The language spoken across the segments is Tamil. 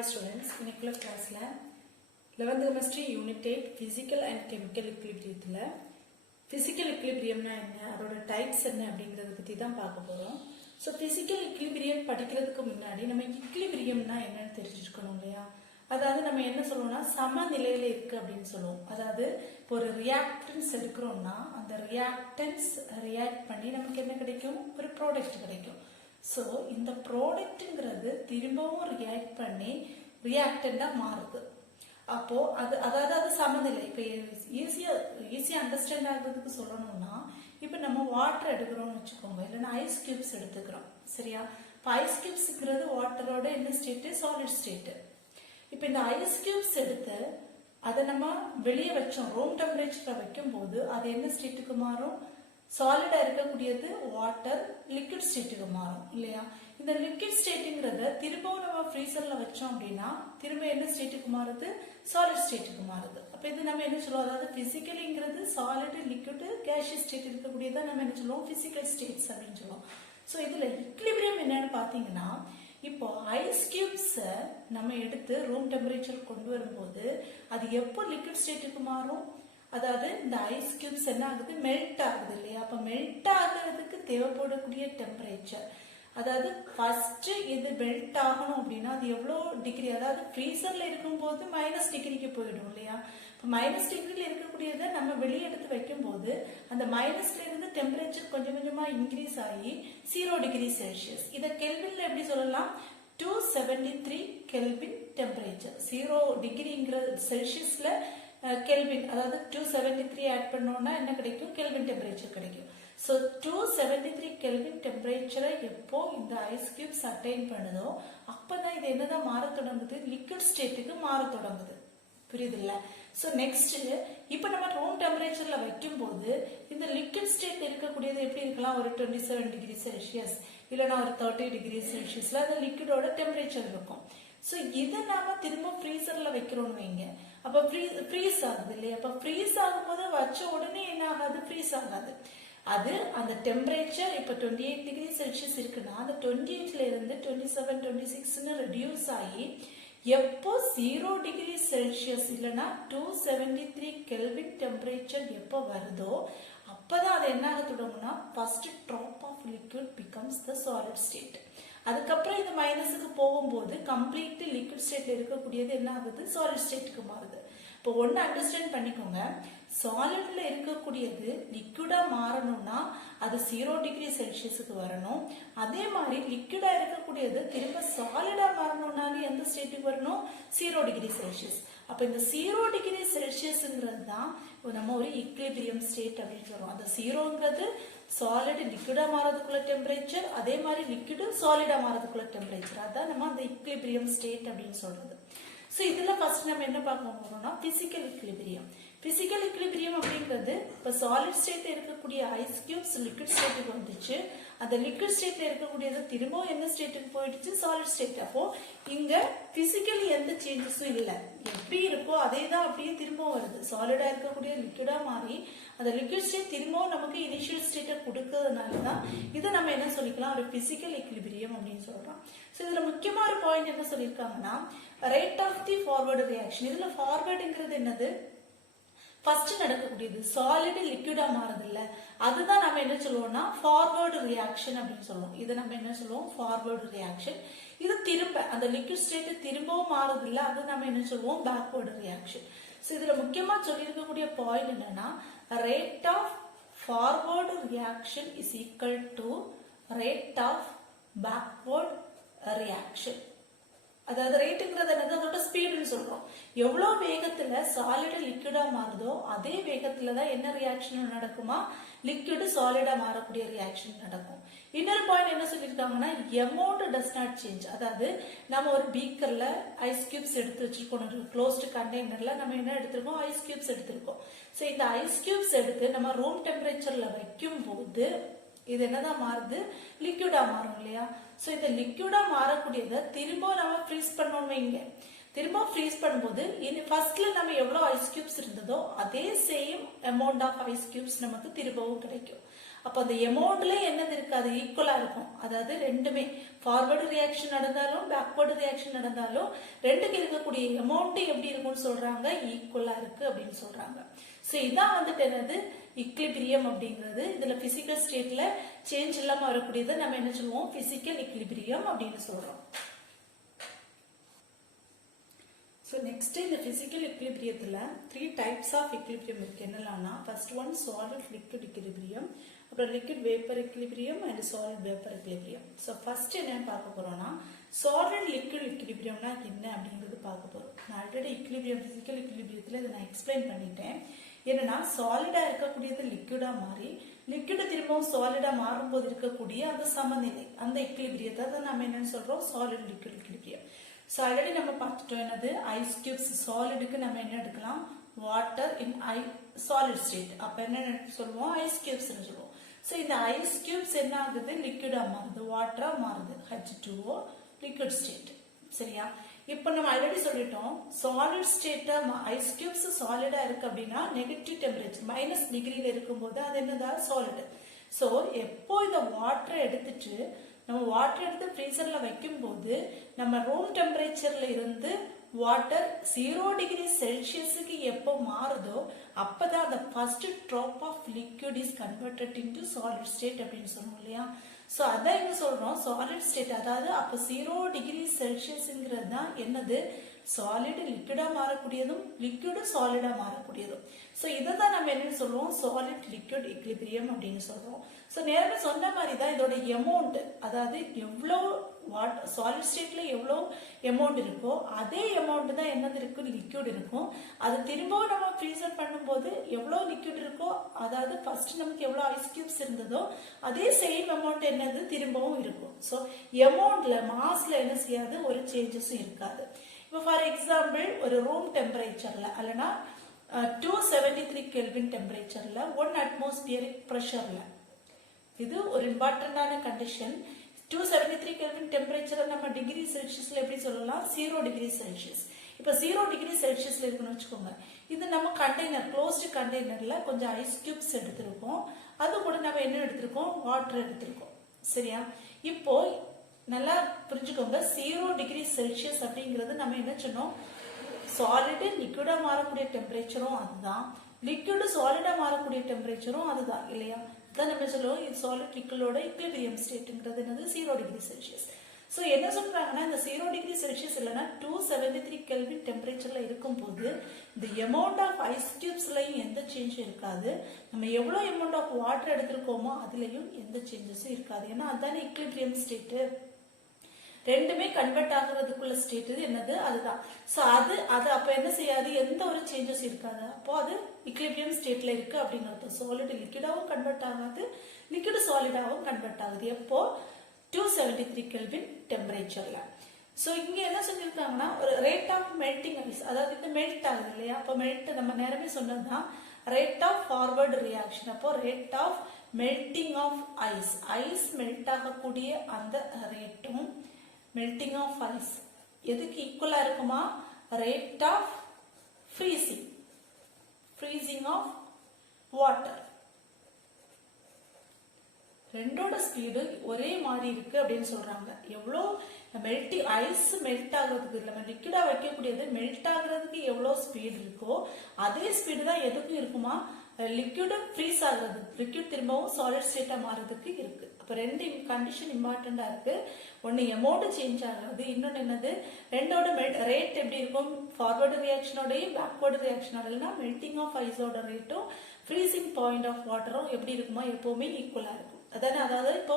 Hi students, இன்னைக்குள்ள கிளாஸ்ல 11th chemistry unit 8 physical and chemical equilibrium physical equilibrium என்ன அதோட டைப்ஸ் என்ன அப்படிங்கறத பத்தி தான் பார்க்க போறோம். சோ physical equilibrium படிக்கிறதுக்கு முன்னாடி நம்ம equilibriumனா என்னன்னு தெரிஞ்சிருக்கணும் இல்லையா? அதாவது நம்ம என்ன சொல்றோம்னா சமநிலையில இருக்கு அப்படினு சொல்லுவோம். அதாவது ஒரு ரியாக்டன்ஸ் எடுக்கறோம்னா அந்த ரியாக்டன்ஸ் ரியாக்ட் பண்ணி நமக்கு என்ன கிடைக்கும்? ஒரு ப்ராடக்ட் கிடைக்கும். சோ இந்த ப்ராடக்ட்ங்கிறது திரும்பவும் ரியாக்ட் பண்ணி ரியாக்டண்டா மாறுது. அப்போ அது சமநிலை. இப்போ ஈஸியா அண்டர்ஸ்டாண்ட் ஆகுறதுக்கு சொல்லணும்னா இப்போ நம்ம வாட்டர் எடுக்கிறோம்னு வச்சுக்கோங்க, இல்லைன்னா ஐஸ் கியூப்ஸ் எடுத்துக்கிறோம், சரியா? இப்போ ஐஸ் கியூப்ஸ்ங்கிறது வாட்டரோட என்ன ஸ்டேட்டு? Solid state. இப்போ இந்த ஐஸ் கியூப்ஸ் எடுத்து அதை நம்ம வெளியே வச்சோம், ரூம் டெம்பரேச்சர்ல வைக்கும் போது அது என்ன ஸ்டேட்டுக்கு மாறும்? சாலிடா இருக்கக்கூடியது வாட்டர் லிக்விட் ஸ்டேட்டுக்கு மாறும் இல்லையா? இந்த லிக்விட் ஸ்டேட்டுங்கிறத திரும்பவும் நம்ம ஃப்ரீசர்ல வச்சோம் அப்படின்னா திரும்ப என்ன ஸ்டேட்டுக்கு மாறுது? சாலிட் ஸ்டேட்டுக்கு மாறுது. அப்ப இது நம்ம என்ன சொல்லுவோம்? அதாவது பிசிக்கலிங்கிறது சாலிட் லிக்விட் கேஷியஸ் ஸ்டேட் இருக்கக்கூடியதான் நம்ம என்ன சொல்லுவோம்? பிசிக்கல் ஸ்டேட்ஸ் அப்படின்னு சொல்லுவோம். ஸோ இதுல ஈக்லிபிரியம் என்னன்னு பாத்தீங்கன்னா, இப்போ ஐஸ் கியூப்ஸ் நம்ம எடுத்து ரூம் டெம்பரேச்சர் கொண்டு வரும்போது அது எப்போ லிக்விட் ஸ்டேட்டுக்கு மாறும்? அதாவது இந்த ஐஸ் கியூப்ஸ் என்ன ஆகுது? மெல்ட் ஆகுது இல்லையா? அப்ப மெல்ட் ஆகுறதுக்கு தேவைப்படக்கூடிய டெம்பரேச்சர், அதாவது ஃபர்ஸ்ட் இது மெல்ட் ஆகணும் அப்படின்னா அது எவ்வளவு டிகிரி? அதாவது ஃப்ரீசர்ல இருக்கும்போது மைனஸ் டிகிரிக்கு போயிடும் இல்லையா? இப்போ மைனஸ் டிகிரில இருக்கக்கூடியதை நம்ம வெளியே எடுத்து வைக்கும் போது அந்த மைனஸ்ல இருந்து டெம்பரேச்சர் கொஞ்சம் கொஞ்சமா இன்க்ரீஸ் ஆகி 0 டிகிரி செல்சியஸ். இதை கெல்வின்ல எப்படி சொல்லலாம்? 273 கெல்வின் டெம்பரேச்சர். 0 டிகிரிங்கிற செல்சியஸ்ல கெல்வின், அதாவது 273 ஆட் பண்ணோம்னா என்ன கிடைக்கும்? கெல்வின் டெம்பரேச்சர் கிடைக்கும். ஸோ 273 கெல்வின் டெம்பரேச்சரை எப்போ இந்த ஐஸ் கியூப்ஸ் அட்டைன் பண்ணுதோ அப்பதான் இது என்னதான் மாற தொடங்குது? லிக்விட் ஸ்டேட்டுக்கு மாற தொடங்குது. புரியுது இல்ல? ஸோ நெக்ஸ்ட் இப்போ நம்ம ரூம் டெம்பரேச்சர்ல வைக்கும் போது இந்த லிக்விட் ஸ்டேட் இருக்கக்கூடியது எப்படி இருக்கலாம்? ஒரு 27 டிகிரி செல்சியஸ் இல்லைன்னா ஒரு 30 டிகிரி செல்சியஸ்ல அந்த லிக்விடோட டெம்பரேச்சர் இருக்கும். ஸோ இதை நாம திரும்ப ஃப்ரீசர்ல வைக்கிறோம்னு வைங்க, அப்ப ஃப்ரீஸ் ஆகுது இல்லையா? அப்ப ஃப்ரீஸ் ஆகும்போது வச்ச உடனே என்ன ஆகாது? ஃப்ரீஸ் ஆகாது. அது அந்த டெம்பரேச்சர் இப்ப 28 டிகிரி செல்சியஸ் இருக்குன்னா அந்த 28ல இருந்து 27 26ன்னு ரெடியூஸ் ஆகி எப்போ 0 டிகிரி செல்சியஸ் இல்லைன்னா 273 கெல்வின் டெம்பரேச்சர் எப்போ வருதோ அப்பதான் அது என்ன ஆக தொடங்கும்னா first drop of liquid becomes the solid state. அதுக்கப்புறம் இது மைனஸுக்கு போகும்போது கம்ப்ளீட் லிக்விட் ஸ்டேட்ல இருக்கக்கூடியது என்ன ஆகுது? சாலிட் ஸ்டேட்டுக்கு மாறுது. இப்போ ஒன்னு அண்டர்ஸ்டாண்ட் பண்ணிக்கோங்க, சாலிட்ல இருக்கக்கூடியது லிக்விடா மாறணும்னா அது 0 டிகிரி செல்சியஸுக்கு வரணும். அதே மாதிரி லிக்விடா இருக்கக்கூடியது திரும்ப சாலிடா மாறணும்னாலும் எந்த ஸ்டேட்டுக்கு வரணும்? 0 டிகிரி செல்சியஸ். அப்ப இந்த 0 டிகிரி செல்சியஸ்ங்கிறது தான் நம்ம ஒரு ஈக்லிபிரியம் ஸ்டேட் அப்படின்னு சொல்றோம். அந்த 0ங்கிறது சாலிட் லிக்விடா மாறதுக்குள்ள டெம்பரேச்சர், அதே மாதிரி லிக்விடு சாலிடா மாறதுக்குள்ள டெம்பரேச்சர், அதான் நம்ம அந்த ஈக்லிபிரியம் ஸ்டேட் அப்படின்னு சொல்றது. ஸோ இதுல ஃபர்ஸ்ட் நம்ம என்ன பார்க்க போறோம்னா பிசிக்கல் ஈக்லிபிரியம். பிசிக்கல் ஈக்லிபிரியம் அப்படிங்கிறது இப்போ சாலிட் ஸ்டேட்ல இருக்கக்கூடிய ஐஸ் கியூப்ஸ் லிக்விட் ஸ்டேட்டுக்கு வந்துச்சு, அந்த லிக்விட் ஸ்டேட்ல இருக்கக்கூடியது திரும்பவும் எந்த ஸ்டேட்டுக்கு போயிடுச்சு? Solid state. அப்போ இங்க பிசிக்கலி எந்த சேஞ்சஸும் இல்லை, எப்படி இருக்கோ அதே தான் அப்படியே திரும்பவும் வருது. சாலிடா இருக்கக்கூடிய லிக்விடா மாறி அந்த லிக்விட் ஸ்டேட் திரும்பவும் நமக்கு இனிஷியல் ஸ்டேட்டை கொடுக்கறதுனாலதான் இதை நம்ம என்ன சொல்லிக்கலாம்? ஒரு பிசிக்கல் ஈக்லிபிரியம் அப்படின்னு சொல்றோம். ஸோ இதுல முக்கியமான ஒரு பாயிண்ட் என்ன சொல்லியிருக்காங்கன்னா rate of the forward reaction. இதுல ஃபார்வர்டுங்கிறது என்னது? ஃபர்ஸ்ட் நடக்கக்கூடியது சாலிட் லிக்விடா மாறுது இல்ல, அதுதான் நம்ம என்ன சொல்லுவோம்னா ஃபார்வர்டு ரியாக்ஷன் அப்படின்னு சொல்லுவோம். இதை நம்ம என்ன சொல்லுவோம்? Forward reaction. இது திரும்ப அந்த லிக்விட் ஸ்டேட் திரும்பவும் மாறுது இல்ல, அது நம்ம என்ன சொல்லுவோம்? Backward reaction. ஸோ இதுல முக்கியமா சொல்லியிருக்கக்கூடிய பாயிண்ட் என்னன்னா rate of forward reaction is equal to rate of backward reaction. அதாவது ரேட்டுங்கிறது என்னது? அதோட ஸ்பீடுன்னு சொல்றோம். எவ்வளவு வேகத்துல சாலிடா லிக்விடா மாறுதோ அதே வேகத்துலதான் என்ன ரியாக்ஷன் நடக்குமா? லிக்விடு சாலிடா மாறக்கூடிய ரியாக்ஷன் நடக்கும். இன்னொரு பாயிண்ட் என்ன சொல்லியிருக்காங்கன்னா எமௌண்ட் டஸ் நாட் சேஞ்ச். அதாவது நம்ம ஒரு பீக்கர்ல ஐஸ் கியூப்ஸ் எடுத்து வச்சிருக்கோம், ஒரு க்ளோஸ்டு கண்டெய்னர்ல நம்ம என்ன எடுத்திருக்கோம்? ஐஸ் கியூப்ஸ் எடுத்திருக்கோம். ஸோ இந்த ஐஸ் கியூப்ஸ் எடுத்து நம்ம ரூம் டெம்பரேச்சர்ல வைக்கும் போது இது என்னதான் மாறுது? லிக்விடா மாறும் இல்லையா? சோ இந்த லிக்விடா மாறக்கூடியதை திரும்ப நம்ம ஃப்ரீஸ் பண்ணணும் வைங்க. திரும்ப ஃப்ரீஸ் பண்ணும்போது ஃபர்ஸ்ட்ல நம்ம எவ்வளவு ஐஸ் கியூப்ஸ் இருந்ததோ அதே same amount of ice cubes நமக்கு திரும்பவும் கிடைக்கும். அப்போ அந்த எமௌண்ட்ல என்னது இருக்காது, ஈக்குவலா இருக்கும். அதாவது ரெண்டுமே ஃபார்வர்டு ரியாக்ஷன் நடந்தாலும் பேக்வர்டு ரியாக்ஷன் நடந்தாலும் ரெண்டுக்கு இருக்கக்கூடிய எமௌண்ட் எப்படி இருக்கும்னு சொல்றாங்க, ஈக்குவலா இருக்கு அப்படின்னு சொல்றாங்க. ஸோ இதான் வந்துட்டு என்னது இக்லிபிரியம் அப்படிங்கிறது. இதுல பிசிக்கல் ஸ்டேட்ல சேஞ்ச் இல்லாம வரக்கூடியதை நம்ம என்ன சொல்லுவோம், பிசிக்கல் இக்லிபிரியம் அப்படின்னு சொல்றோம். ஸோ நெக்ஸ்ட் இந்த பிசிக்கல் இக்லிபிரியத்தில் 3 டைப்ஸ் ஆஃப் இக்லிபிரியம் இருக்கு. என்னெல்லாம்னா first one solid liquid equilibrium, அப்புறம் liquid vapour equilibrium and solid vapour equilibrium. So first என்னன்னு பார்க்க போறோம்னா சாலிட் லிக்விட் இக்லிபிரியம்னா என்ன அப்படிங்கிறது பார்க்க போறோம். நான் ஆல்ரெடி இக்லிபிரியம் பிசிக்கல் இக்லிபிரியத்தில் இதை நான் எக்ஸ்பிளைன் பண்ணிட்டேன். என்னன்னா சாலிடா இருக்கக்கூடியது லிக்விடா மாறி லிக்விட திரும்பவும் சாலிடா மாறும்போது இருக்கக்கூடிய அந்த சமநிலை, அந்த இக்லிபிரியத்தை தான் நம்ம என்னன்னு சொல்றோம், solid liquid equilibrium. So already நம்ம பார்த்துட்டோம் என்னது ஐஸ் கியூப்ஸ். சாலிடுக்கு நம்ம என்ன எடுக்கலாம், வாட்டர் இன் சாலிட் ஸ்டேட். அப்ப என்ன சொல்லுவோம், ஐஸ் கியூப்ஸ் சொல்லுவோம். ஸோ இந்த ஐஸ் கியூப்ஸ் என்ன ஆகுது, லிக்விடா மாறுது, வாட்டரா மாறுது, H2O லிக்விட் ஸ்டேட். சரியா? இப்போ நம்ம ஆல்ரெடி சொல்லிட்டோம் சாலிட் ஸ்டேட்டா ஐஸ் கியூப்ஸ் சாலிடா இருக்கு அப்படின்னா நெகட்டிவ் டெம்பரேச்சர் -டிகிரியில இருக்கும்போது அது என்னதா சாலிட். ஸோ எப்போ இந்த வாட்டரை எடுத்துட்டு நம்ம வாட்டர் எடுத்து ஃப்ரீசர்ல வைக்கும் போது நம்ம ரூம் டெம்பரேச்சர்ல இருந்து வாட்டர் 0 டிகிரி செல்சியஸுக்கு எப்போ மாறுதோ அப்பதான் அந்த first drop of liquid is converted into solid state அப்படின்னு சொல்லுவோம் இல்லையா. ஸோ அதான் என்ன சொல்றோம், சாலிட் ஸ்டேட். அதாவது அப்போ 0 டிகிரி செல்சியஸ்ங்கிறது தான் என்னது, சாலிட் லிக்விடா மாறக்கூடியதும் லிக்விடு சாலிடா மாறக்கூடியதும். ஸோ இதை தான் நம்ம என்னன்னு சொல்லுவோம், சாலிட் லிக்விட் இக்லிபிரியம் அப்படின்னு சொல்றோம். ஸோ நேரமே சொன்ன மாதிரி தான் இதோட எமௌண்ட், அதாவது எவ்வளோ சாலிட் ஸ்டேட்ல எவ்வளோ எமௌண்ட் இருக்கோ அதே எமௌண்ட் தான் என்னது இருக்கு, லிக்விட் இருக்கும். அது திரும்பவும் நம்ம ஃப்ரீசர் பண்ணும்போது எவ்வளோ லிக்விட் இருக்கோ, அதாவது ஃபர்ஸ்ட் நமக்கு எவ்வளோ ஐஸ் கியூப்ஸ் இருந்ததோ அதே சேம் அமௌண்ட் என்னது திரும்பவும் இருக்கும். ஸோ எமௌண்ட்ல மாஸ்ல என்ன செய்யாது, ஒரு சேஞ்சஸும் இருக்காது. இப்போ ஃபார் எக்ஸாம்பிள் ஒரு ரூம் டெம்பரேச்சர்ல அல்லனா 273 கெல்வின் டெம்பரேச்சர்ல 1 அட்மாஸ்பியரிக் ப்ரெஷர்ல, இது ஒரு இம்பார்ட்டன்டான கண்டிஷன். 273 கெல்வின் டெம்பரேச்சர் நம்ம டிகிரி செல்சியஸ்ல எப்படி சொல்லலாம், 0 டிகிரி செல்சியஸ். இப்போ 0 டிகிரி செல்சியஸ்ல இருக்குன்னு வச்சுக்கோங்க. இது நம்ம கண்டெய்னர், க்ளோஸ்டு கண்டெய்னர்ல கொஞ்சம் ஐஸ் கியூப்ஸ் எடுத்திருக்கோம். அது கூட நம்ம என்ன எடுத்திருக்கோம், வாட்டர் எடுத்திருக்கோம். சரியா? இப்போ நல்லா புரிஞ்சுக்கோங்க, 0 டிகிரி செல்சியஸ் அப்படிங்கிறது நம்ம என்ன சொன்னோம், சாலிடு லிக்விடா மாறக்கூடிய டெம்பரேச்சரும் அதுதான், லிக்விடு சாலிடா மாறக்கூடிய டெம்பரேச்சரும் அதுதான் இல்லையா. தான் நம்ம சொல்லுவோம் இது சாலிட் லிக்விடோட இக்லிபிரியம் ஸ்டேட்ங்கிறது என்னது, 0 டிகிரி செல்சியஸ். ஸோ என்ன சொல்றாங்கன்னா இந்த 0 டிகிரி செல்சியஸ் இல்லைன்னா 273 கெல்வின் டெம்பரேச்சர்ல இருக்கும்போது இந்த எமௌண்ட் ஆஃப் ஐஸ் கியூப்ஸ்லையும் எந்த சேஞ்சும் இருக்காது. நம்ம எவ்வளோ எமௌண்ட் ஆஃப் வாட்டர் எடுத்திருக்கோமோ அதுலயும் எந்த சேஞ்சஸும் இருக்காது. ஏன்னா அதுதானே இக்லிபிரியம் ஸ்டேட்டு. ரெண்டுமே கன்வெர்ட் ஆகுறதுக்குள்ள ஸ்டேட் என்னது, அதுதான். ஸோ அது அப்ப என்ன செய்யாது, எந்த ஒரு சேஞ்சஸ் இருக்காது. அப்போ அது இக்லிபிரியம் ஸ்டேட்ல இருக்கு அப்படின்னு அர்த்தம். சாலிட் லிக்விடாவும் கன்வெர்ட் ஆகாது, லிக்விட் சாலிடாவும் கன்வெர்ட் ஆகுது. எப்போ 273 கெல்வின் டெம்பரேச்சர்ல. ஸோ இங்க என்ன சொல்லியிருக்காங்கன்னா ஒரு ரேட் ஆஃப் மெல்டிங் ஐஸ், அதாவது இது மெல்ட் ஆகுது இல்லையா. அப்போ மெல்ட் நம்ம நேரமே சொன்னதுதான் ரேட் ஆஃப் ஃபார்வர்டு ரியாக்ஷன். அப்போ rate of melting of ice, ice melt ஆகக்கூடிய அந்த ரேட்டும் மெல்டிங் ஆஃப் ஐஸ் எதுக்கு ஈக்குவலா இருக்குமா, rate of freezing of water. ரெண்டோட ஸ்பீடு ஒரே மாதிரி இருக்கு அப்படின்னு சொல்றாங்க. எவ்வளோ ஐஸ் மெல்ட் ஆகுறதுக்கு, நம்ம லிக்விடா வைக்கக்கூடியது மெல்ட் ஆகுறதுக்கு எவ்வளோ ஸ்பீடு இருக்கோ அதே ஸ்பீடு தான் எதுக்கும் இருக்குமா, லிக்விட் ஃப்ரீஸ் ஆகுறது, லிக்விட் திரும்பவும் சாலிட் ஸ்டேட்டா மாறதுக்கு இருக்கு. அப்ப ரெண்டு கண்டிஷன் இம்பார்ட்டண்டா இருக்கு. ஒன்னு எமௌண்ட் சேஞ்ச் ஆகுறது, இன்னொன்னு என்னது ரெண்டோட ரேட் எப்படி இருக்கும், ஃபார்வர்டு ரியாக்ஷனோடையும் பேக்வர்டு ரியாக்ஷனோட மெல்டிங் ஆஃப் ஐஸோட ரேட்டும் ஃப்ரீசிங் பாயிண்ட் ஆஃப் வாட்டரும் எப்படி இருக்குமா, எப்பவுமே ஈக்குவலா இருக்கும். அதாவது இப்போ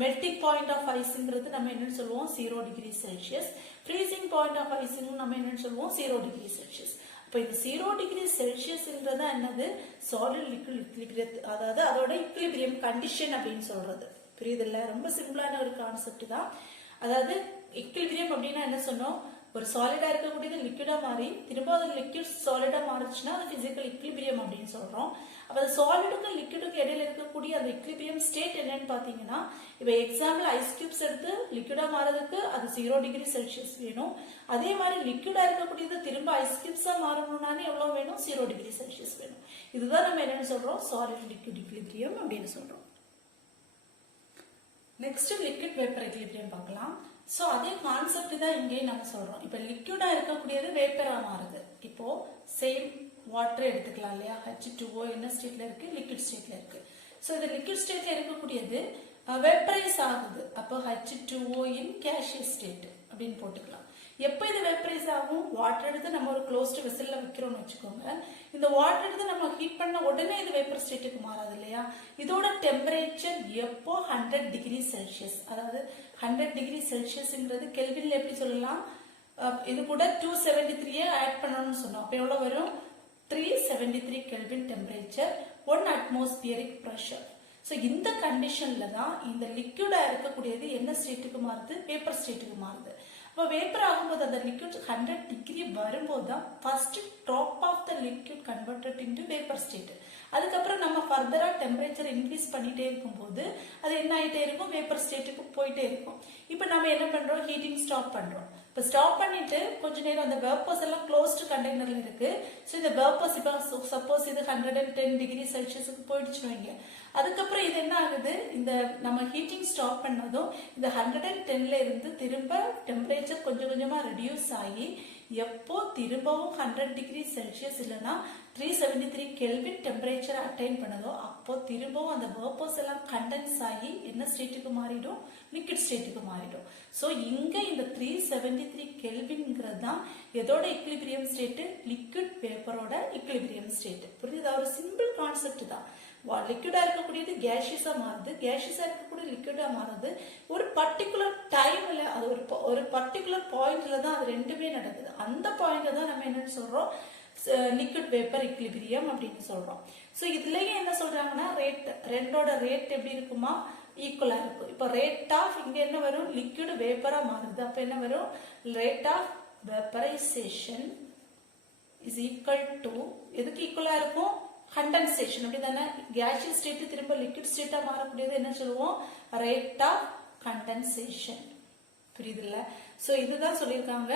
மெல்டிங் பாயிண்ட் ஆஃப் ஐஸ்ங்கிறது நம்ம என்னன்னு சொல்லுவோம், 0 degree Celsius. Freezing point of icing நம்ம என்னன்னு சொல்லுவோம், 0 டிகிரி செல்சியஸ். இப்போ இது 0 டிகிரி செல்சியஸ்ங்கிறது என்னது, சாலிட் லிக்விட், அதாவது அதோட இக்லிபிரியம் கண்டிஷன் அப்படின்னு சொல்றது. புரியுதுல்ல, ரொம்ப சிம்பிளான ஒரு கான்செப்ட் தான். அதாவது இக்லிபிரியம் அப்படின்னா என்ன சொன்னோம், ஒரு சாலிடா இருக்கக்கூடியது லிக்விடா மாறி திரும்ப அது லிக்விட் சாலிடா மாறிச்சுன்னா அது பிசிக்கல் இக்லிபிரியம் அப்படின்னு சொல்றோம். அப்ப அந்த சாலிடுக்கும் லிக்விடுக்கு இடையில இருக்கக்கூடிய அந்த இக்லிபிரியம் ஸ்டேட் என்னன்னு பாத்தீங்கன்னா, இப்ப எக்ஸாம்பிள் ஐஸ் கியூப்ஸ் எடுத்து லிக்விடா மாறதுக்கு அது 0 டிகிரி செல்சியஸ் வேணும். அதே மாதிரி லிக்விடா இருக்கக்கூடியது திரும்ப ஐஸ் கியூப்ஸா மாறணும்னாலே எவ்வளவு வேணும், 0 டிகிரி செல்சியஸ் வேணும். இதுதான் நம்ம என்னன்னு சொல்றோம், சாலிட் லிக்விட் இக்லிபிரியம் அப்படின்னு சொல்றோம். நெக்ஸ்ட் லிக்விட் வேப்பர் எக்லிபிரியம் பார்க்கலாம். ஸோ அதே கான்செப்ட் தான் இங்கேயும் நம்ம சொல்றோம். இப்போ லிக்விடா இருக்கக்கூடியது வேப்பரா மாறுது. இப்போ சேம் வாட்டர் எடுத்துக்கலாம் இல்லையா, H2O என்ன ஸ்டேட்ல இருக்கு, லிக்விட் ஸ்டேட்ல இருக்கு. ஸோ இந்த லிக்விட் ஸ்டேட்ல இருக்கக்கூடியது வேப்பரைஸ் ஆகுது. அப்போ H2O இன் கேஷியஸ் ஸ்டேட் அப்படின்னு போட்டுக்கலாம். எப்போ இது வேப்பரைஸ் ஆகும், வாட்டர் எடுத்து நம்ம ஒரு க்ளோஸ்டு வெசல்ல வைக்கிறோம்னு வச்சுக்கோங்க. இந்த வாட்டர் எடுத்து நம்ம ஹீட் பண்ண உடனே இது வேப்பர் ஸ்டேட்டுக்கு மாறாது இல்லையா. இதோட டெம்பரேச்சர் எப்போ 100 டிகிரி செல்சியஸ், அதாவது 100 டிகிரி செல்சியஸ்ங்கிறது கெல்வின்ல எப்படி சொல்லலாம், இது கூட 273 ஆட் பண்ணணும்னு சொன்னோம். அப்போ எவ்வளோ வரும், 373 kelvin temperature, 1 atmospheric pressure. So இந்த கண்டிஷன்ல தான் இந்த லிக்விடா இருக்கக்கூடியது என்ன ஸ்டேட்டுக்கு மாறுது, வேப்பர் ஸ்டேட்டுக்கு மாறுது. அப்போ வேப்பர் ஆகும்போது அந்த லிக்விட் 100 டிகிரி வரும்போது தான் first drop of the liquid converted into vapour state. அதுக்கப்புறம் நம்ம ஃபர்தரா டெம்பரேச்சர் இன்க்ரீஸ் பண்ணிட்டே இருக்கும்போது அது என்ன ஆகிட்டே இருக்கும், வேப்பர் ஸ்டேட்டுக்கு போயிட்டே இருக்கும். இப்போ நம்ம என்ன பண்றோம், ஹீட்டிங் ஸ்டாப் பண்றோம். இப்போ ஸ்டாப் பண்ணிட்டு கொஞ்ச நேரம் அந்த வேப்பர்ஸ் எல்லாம் க்ளோஸ்டு கண்டெய்னர்ல இருக்கு. ஸோ இந்த வேப்பர்ஸ் இப்போ சப்போஸ் இது 110 டிகிரி செல்சியஸுக்கு போயிடுச்சுன்னு வைங்க. அதுக்கப்புறம் இது என்ன ஆகுது, இந்த நம்ம ஹீட்டிங் ஸ்டாப் பண்ணதும் இந்த 110ல இருந்து திரும்ப டெம்பரேச்சர் கொஞ்சம் கொஞ்சமா ரெடியூஸ் ஆகி எப்போ திரும்பவும் 100 டிகிரி செல்சியஸ் இல்லைன்னா 373 கெல்வின் டெம்பரேச்சர் அட்டைன் பண்ணதோ அப்போ திரும்பவும் அந்த வேப்பர்ஸ் எல்லாம் கண்டென்ஸ் ஆகி என்ன ஸ்டேட்டுக்கு மாறிடும், லிக்விட் ஸ்டேட்டுக்கு மாறிடும். ஸோ இங்க இந்த 373 கெல்வின்ங்கிறது தான் எதோட இக்லிபிரியம் ஸ்டேட், லிக்விட் வேப்பரோட இக்லிபிரியம் ஸ்டேட். புரியுதா, ஒரு சிம்பிள் கான்செப்ட் தான். லிக்விடா இருக்கக்கூடியது கேஷியஸா மாறுது, கேஷியஸா இருக்கக்கூடிய லிக்விடா மாறுது. ஒரு பர்டிகுலர் டைம்ல அது ஒரு பர்டிகுலர் பாயிண்ட்ல தான் அது ரெண்டுமே நடக்குது. அந்த பாயிண்ட்ல தான் நம்ம என்னன்னு சொல்றோம், லிக்விட் வேப்பர் இக்லிபிரியம் அப்படின்னு சொல்றோம். ஸோ இதுலயும் என்ன சொல்றாங்கன்னா ரேட், ரெண்டோட ரேட் எப்படி இருக்குமா, ஈக்குவலா இருக்கும். இப்போ ரேட் ஆஃப் இங்க என்ன வரும், லிக்விட் வேப்பரா மாறுது. அப்ப என்ன வரும், rate of vaporisation is equal to, எதுக்கு ஈக்குவலா இருக்கும், கண்டென்சேஷன். அப்படிதானே, கேஷியஸ் ஸ்டேட் திரும்ப லிக்விட் ஸ்டேட்டா மாறக்கூடியது என்ன சொல்லுவோம், ரேட் ஆஃப் கண்டென்சேஷன். புரியுதுல்ல. ஸோ இதுதான் சொல்லியிருக்காங்க.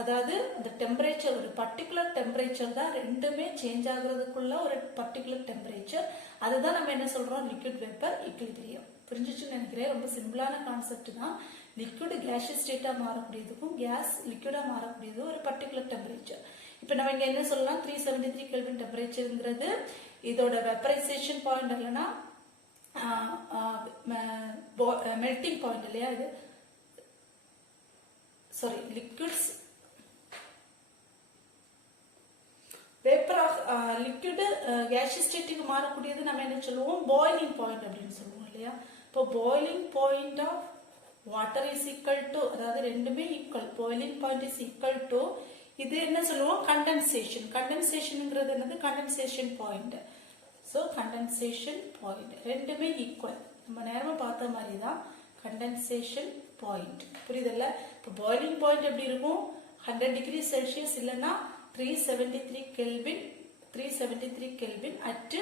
அதாவது அந்த டெம்பரேச்சர், ஒரு பர்டிகுலர் டெம்பரேச்சர் தான் ரெண்டுமே சேஞ்ச் ஆகுறதுக்குள்ள ஒரு பர்டிகுலர் டெம்பரேச்சர். அதுதான் நம்ம என்ன சொல்றோம், லிக்விட் வேப்பர் இக்லிபிரியம். புரிஞ்சிச்சுன்னு நினைக்கிறேன். ரொம்ப சிம்பிளான கான்செப்ட் தான். லிக்விட் கேஷியஸ் ஸ்டேட்டா மாறக்கூடியதுக்கும் கேஸ் லிக்விடா மாறக்கூடியது ஒரு பர்டிகுலர் டெம்பரேச்சர். இப்போ நம்ம இங்க என்ன சொல்லலாம், 373 கெல்வின் டெம்பரேச்சர்ங்கிறது இதோட வெப்பரைசேஷன் பாயிண்ட் இல்லைன்னா மெல்டிங் பாயிண்ட் இல்லையா, இது sorry liquids vapour of liquid gaseous ஸ்டேட்டுக்கு மாறக்கூடியது நம்ம என்ன சொல்லுவோம், பாய்லிங் பாயிண்ட் அப்படின்னு சொல்லுவோம் இல்லையா. இப்போ boiling point of water is equal to, அதாவது ரெண்டுமே equal, boiling point is equal to, இது என்ன சொல்லுவோம், கண்டென்சேஷன். கண்டென்சேஷன்ங்கிறது என்னது, condensation point. So condensation point ரெண்டுமே ஈக்குவல். நம்ம நேரமா பார்த்த மாதிரி தான் கண்டென்சேஷன் பாயிண்ட். புரியுதுல்ல. இப்போ பாய்லிங் பாயிண்ட் எப்படி இருக்கும், 100 டிகிரி செல்சியஸ் இல்லைன்னா 373 கெல்வின், 373 கெல்வின் அட்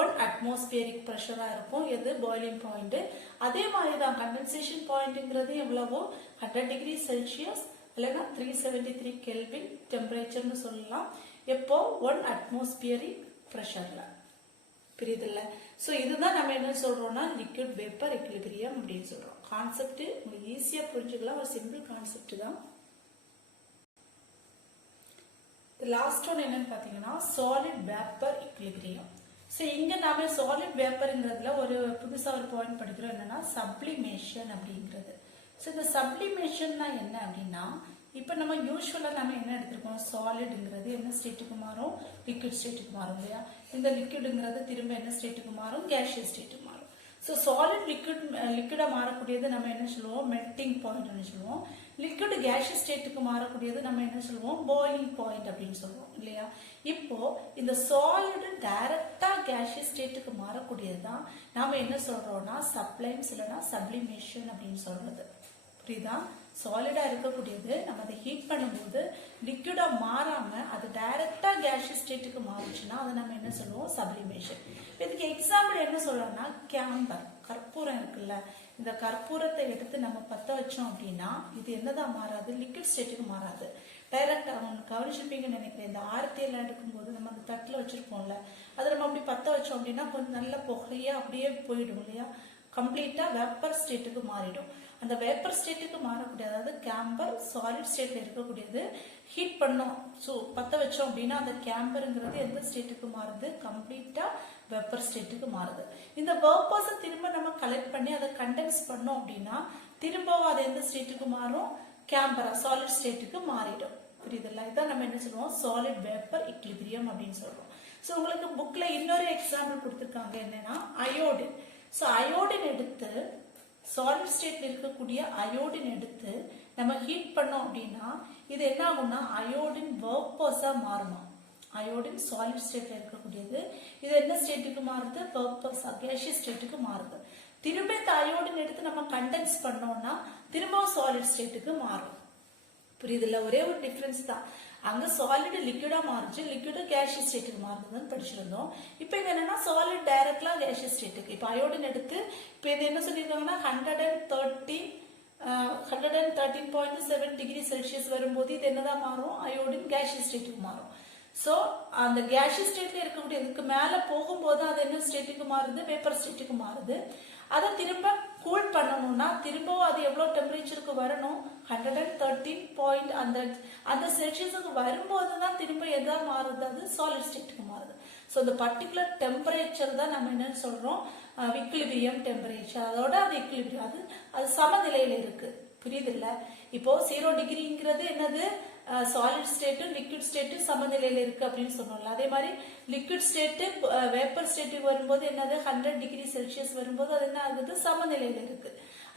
1 அட்மாஸ்பியரிக் ப்ரெஷரா இருக்கும். எது, பாய்லிங் பாயிண்ட். அதே மாதிரி தான் கண்டென்சேஷன் பாயிண்ட்ங்கிறது எவ்வளவோ 100 டிகிரி செல்சியஸ் இல்லைன்னா 373 கெல்வின் டெம்பரேச்சர்னு சொல்லலாம். எப்போ, 1 அட்மாஸ்பியரிக் ப்ரெஷர்ல. புரியுதுல்ல. ஸோ இதுதான் நம்ம என்ன சொல்றோம்னா லிக்விட் வேப்பர் எக்லிபிரியம் அப்படின்னு சொல்றோம். கான்செப்ட் உங்களுக்கு ஈஸியா புரிஞ்சுக்கலாம், ஒரு சிம்பிள் கான்செப்ட் தான். லாஸ்ட் ஒன் என்னன்னு பாத்தீங்கன்னா சாலிட் வேப்பர் எக்லிபிரியம். ஸோ இங்க நாம சாலிட் வேப்பர்ங்கிறதுல ஒரு புதுசா ஒரு பாயிண்ட் படிக்கிறோம், என்னன்னா சப்ளிமேஷன் அப்படிங்கிறது. ஸோ இந்த சப்ளிமேஷன்னா என்ன அப்படின்னா, இப்போ நம்ம யூஸ்வலாக நம்ம என்ன எடுத்திருக்கோம், சாலிடுங்கிறது என்ன ஸ்டேட்டுக்கு மாறும், லிக்விட் ஸ்டேட்டுக்கு மாறும் இல்லையா. இந்த லிக்விடுங்கிறது திரும்ப என்ன ஸ்டேட்டுக்கு மாறும், கேஷியஸ் ஸ்டேட்டுக்கு மாறும். ஸோ சாலிட் லிக்விடாக மாறக்கூடியது நம்ம என்ன சொல்லுவோம், மெல்டிங் பாயிண்ட்னு சொல்லுவோம். லிக்விட் கேஷியஸ் ஸ்டேட்டுக்கு மாறக்கூடியது நம்ம என்ன சொல்லுவோம், பாய்லிங் பாயிண்ட் அப்படின்னு சொல்லுவோம் இல்லையா. இப்போ இந்த சாலிடு டைரக்டா கேஷியஸ் ஸ்டேட்டுக்கு மாறக்கூடியது தான் நாம என்ன சொல்றோம்னா சப்ளைம்ஸ் இல்லைன்னா சப்ளிமேஷன் அப்படின்னு சொல்றது. புரியுதா. சாலிடா இருக்கக்கூடியது நம்ம அதை ஹீட் பண்ணும்போது லிக்விடா மாறாம அது டைரக்டா கேஷியஸ் ஸ்டேட்டுக்கு மாறுச்சுன்னா அதை நம்ம என்ன சொல்லுவோம், சப்ளிமேஷன். இதுக்கு எக்ஸாம்பிள் என்ன சொல்லலாம்னா கேம்பர், கற்பூரம் இருக்குல்ல, இந்த கற்பூரத்தை எடுத்து நம்ம பத்த வச்சோம் அப்படின்னா இது என்னதான் மாறாது, லிக்விட் ஸ்டேட்டுக்கு மாறாது. டைரக்டா அவங்க கவனிச்சிருப்பீங்கன்னு நினைக்கிறேன். இந்த ஆரத்தி எல்லாம் எடுக்கும்போது நம்ம அந்த தட்டுல வச்சிருப்போம்ல, அதை நம்ம அப்படி பத்த வச்சோம் அப்படின்னா கொஞ்சம் நல்ல புகையா அப்படியே போயிடும் இல்லையா. கம்ப்ளீட்டா வேப்பர் ஸ்டேட்டுக்கு மாறிடும். அந்த வேப்பர் ஸ்டேட்டுக்கு மாறக்கூடிய, அதாவது கேம்பர் சாலிட் ஸ்டேட்ல இருக்கக்கூடியது ஹீட் பண்ணோம், ஸோ பற்ற வச்சோம் அப்படின்னா அந்த கேம்பருங்கிறது எந்த ஸ்டேட்டுக்கு மாறுது, கம்ப்ளீட்டா வெப்பர் ஸ்டேட்டுக்கு மாறுது. இந்த வேப்பர்ஸை திரும்ப நம்ம கலெக்ட் பண்ணி அதை கண்டென்ஸ் பண்ணோம் அப்படின்னா திரும்பவும் அது எந்த ஸ்டேட்டுக்கு மாறும், கேம்பரா சாலிட் ஸ்டேட்டுக்கு மாறிடும். புரியுதுல்ல? இதான் நம்ம என்ன சொல்லுவோம், சாலிட் வேப்பர் இக்லிபிரியம் அப்படின்னு சொல்றோம். ஸோ உங்களுக்கு புக்ல இன்னொரு எக்ஸாம்பிள் கொடுத்துருக்காங்க, என்னன்னா அயோடின். ஸோ அயோடின் எடுத்து சாலிட் ஸ்டேட்ல இருக்கக்கூடிய அயோடின் எடுத்து நம்ம ஹீட் பண்ணோம் அப்படின்னா இது என்ன ஆகும்னா அயோடின் வேப்பர்ஸா மாறுமா. அயோடின் சாலிட் ஸ்டேட்ல இருக்கக்கூடியது இது என்ன ஸ்டேட்டுக்கு மாறுது, வேப்பர்ஸா கேஷியஸ் ஸ்டேட்டுக்கு மாறுது. திரும்ப இந்த அயோடின் எடுத்து நம்ம கண்டென்ஸ் பண்ணோம்னா திரும்பவும் சாலிட் ஸ்டேட்டுக்கு மாறும். புரியுதுல்ல? ஒரே ஒரு டிஃபரன்ஸ் தான். அங்க சாலிட் லிக்விடா மாறுச்சு, லிக்விட் கேஷியஸ் ஸ்டேட்டுக்கு மாறுதுன்னு படிச்சிருந்தோம். இப்போ இது என்னன்னா சாலிட் டைரக்ட்லா கேஷியஸ் ஸ்டேட்டுக்கு. இப்போ அயோடின் எடுத்து இப்போ இது என்ன சொல்லியிருக்காங்கன்னா 113.7 டிகிரி செல்சியஸ் வரும்போது இது என்னதான் மாறும், அயோடின் கேஷியஸ் ஸ்டேட்டுக்கு மாறும். ஸோ அந்த கேஷியஸ் ஸ்டேட்ல இருக்கக்கூடிய இதுக்கு மேல போகும்போது அது என்ன ஸ்டேட்டுக்கு மாறுது, வேப்பர் ஸ்டேட்டுக்கு மாறுது. அதை திரும்ப கூல் பண்ணணும்னா திரும்பவும் அது எவ்வளவு டெம்பரேச்சருக்கு வரணும், 113 அந்த செல்சியஸுக்கு வரும்போது தான் திரும்ப எதா மாறுது, அது சாலிட் ஸ்டேட்டுக்கு மாறுது. ஸோ இந்த பர்டிகுலர் டெம்பரேச்சர் தான் நம்ம என்னன்னு சொல்றோம், இக்லிபிரியம் டெம்பரேச்சர். அதோட அது இக்லிபிரியம், அது சமநிலையில இருக்கு. புரியுது இல்ல? இப்போ 0 டிகிரிங்கிறது என்னது, சாலிட் ஸ்டேட்டும் லிக்விட் ஸ்டேட்டும் சமநிலையில இருக்கு அப்படின்னு சொன்னோம்ல. அதே மாதிரி லிக்விட் ஸ்டேட்டு வேப்பர் ஸ்டேட்டுக்கு வரும்போது என்னது 100 டிகிரி செல்சியஸ் வரும்போது அது என்ன ஆகுது, சமநிலையில இருக்கு.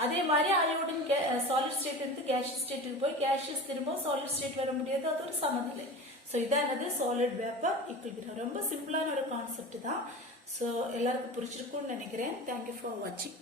அதே மாதிரி அயோடின் சாலிட் ஸ்டேட் இருந்து கேஷியஸ் ஸ்டேட்டுக்கு போய் கேஷியஸ் திரும்ப சாலிட் ஸ்டேட் வர முடியாது, அது ஒரு சமநிலை. ஸோ இதான் என்னது சாலிட் வேப்பர் இக்லிபிரியம். ரொம்ப சிம்பிளான ஒரு கான்செப்ட் தான். ஸோ எல்லாருக்கும் புரிச்சிருக்கும்னு நினைக்கிறேன். தேங்க்யூ ஃபார் வாட்சிங்.